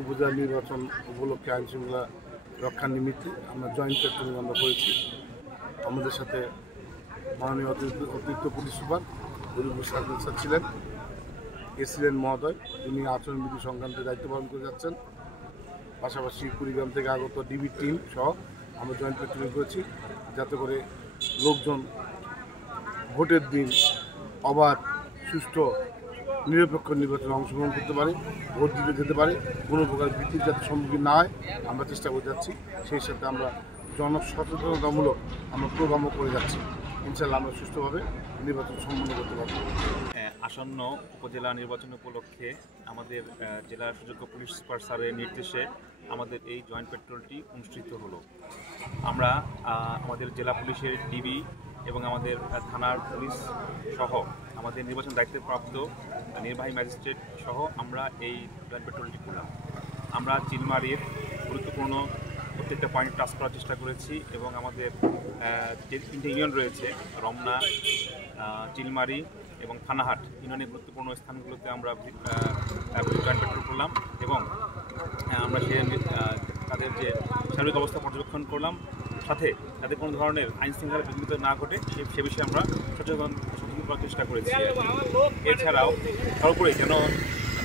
উপজেলা নির্বাচন উপলক্ষে আইনশৃঙ্খলা রক্ষার নিমিত্তে আমরা জয়েন্ট পেট্রোলিং আমরা করেছি। আমাদের সাথে মাননীয় অতিরিক্ত police super Haripur circle sir ছিলেন, এসিলেন মহোদয়, তিনি আচরণবিধি সংক্রান্ত দায়িত্ব পালন করে যাচ্ছেন। পাশাপাশি কুড়িগ্রাম থেকে আগত ডিবি টিম সহ আমরা জয়েন্ট পেট্রোলিং করেছি, যাতে করে লোকজন ভোটের দিন অবাধ, সুষ্ঠু, নিরপেক্ষ নির্বাচনে অংশগ্রহণ করতে পারে, ভোট দিতে যেতে পারে, কোনো প্রকার ভীতির যাতে সম্মুখীন না হয় আমরা চেষ্টা করে যাচ্ছি। সেই সাথে আমরা জনসচেতনতামূলক আমরা প্রোগ্রামও করে যাচ্ছি। ইনশাআল্লাহ আমরা সুষ্ঠুভাবে নির্বাচন সম্পন্ন করতে পারব। আসন্ন উপজেলা নির্বাচন উপলক্ষে আমাদের জেলার সুযোগ্য পুলিশ সুপার স্যারের নির্দেশে আমাদের এই জয়েন্ট পেট্রোলটি অনুষ্ঠিত হলো। আমরা আমাদের জেলা পুলিশের ডিবি এবং আমাদের থানার পুলিশ সহ আমাদের নির্বাচন দায়িত্বপ্রাপ্ত নির্বাহী ম্যাজিস্ট্রেট সহ আমরা এই জয়েন্ট পেট্রোলটি করলাম। আমরা চিলমারির গুরুত্বপূর্ণ প্রত্যেকটা পয়েন্ট টাচ করার চেষ্টা করেছি এবং আমাদের যে 3টে ইউনিয়ন রয়েছে, রমনা, চিলমারি এবং থানাহাট ইউনিয়নের গুরুত্বপূর্ণ স্থানগুলোতে আমরা জয়েন্ট পেট্রোল করলাম এবং আমরা তাদের যে সার্বিক অবস্থা পর্যবেক্ষণ করলাম, সাথে যাতে কোনো ধরনের আইন শৃঙ্খলা বিঘ্নিত না ঘটে সে বিষয়ে আমরা সচেতন করার চেষ্টা করেছি। এছাড়াও সর্বোপরি যেন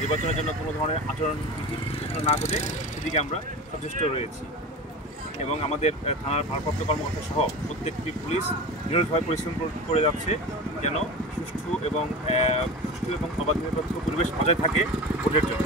নির্বাচনের জন্য কোনো ধরনের আচরণ বিঘ্ন না ঘটে সেদিকে আমরা সচেষ্ট রয়েছি এবং আমাদের থানার ভারপ্রাপ্ত কর্মকর্তা সহ প্রত্যেকটি পুলিশ নিরলসভাবে পরিশ্রম করে যাচ্ছে যেন সুষ্ঠু এবং অবাধ নিরপেক্ষ পরিবেশ বজায় থাকে ভোটের জন্য।